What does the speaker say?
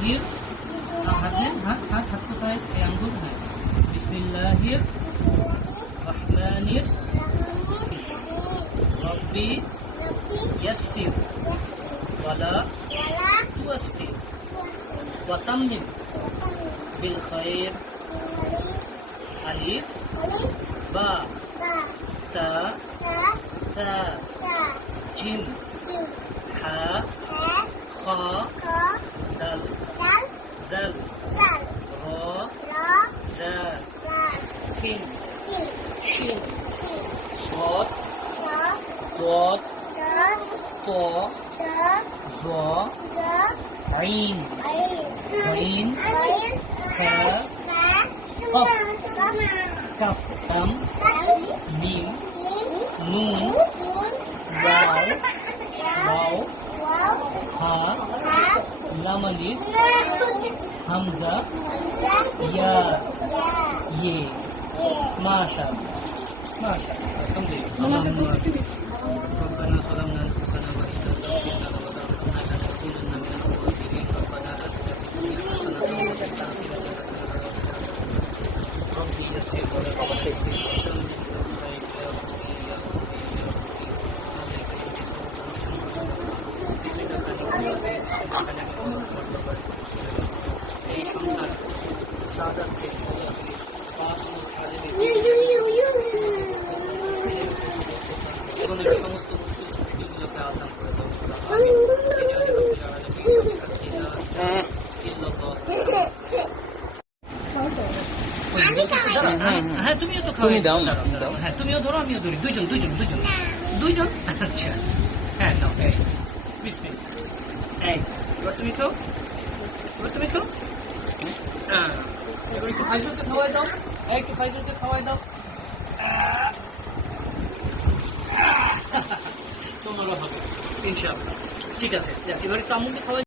বিসমিল্লাহির হাত নেন, হাত কোথায়? এই আঙ্গুল, হ্যাঁ। বিসমিল্লাহির রহমানির রব্বি ইয়াসসির ওয়ালা তুয়াসসির ওয়া তাম্মিম বিল খায়র। আলিফ বা তা তা জিম হা খা দাল জাল র জা সিন শিন صاد ضاد ط ظ عين عين كاف قاف كاف لام ميم نون واو ها لام الف همزة يا ये माशाअल्लाह माशाअल्लाह अल्हम्दुलिल्लाह रब्बना ज़लमना अनफुसना व इन लम तग़फिर लना व तरहमना लनकुनन्ना मिनल ख़ासिरीन रब्बना ला तुज़िग़ क़ुलूबना बa'da إذ هديتنا रब्बी यस्सिर এই সন্তান সাদাতকে জীবনের সমস্ত মুশকিলগুলোকে আসান করে দাও। হ্যাঁ, তুমিও তো খাও, হ্যাঁ তুমিও ধরো, আমিও ধরি, দুইজন। আচ্ছা, হ্যাঁ নাও, বিসমিল্লাহ। এবার তুমি খাও, হ্যাঁ। এবার একটু ফাইজুলকে খাওয়াই দাও, তোমারও হবে ইনশাআল্লাহ। ঠিক আছে, এবার একটু আম্মুকে খাওয়াই।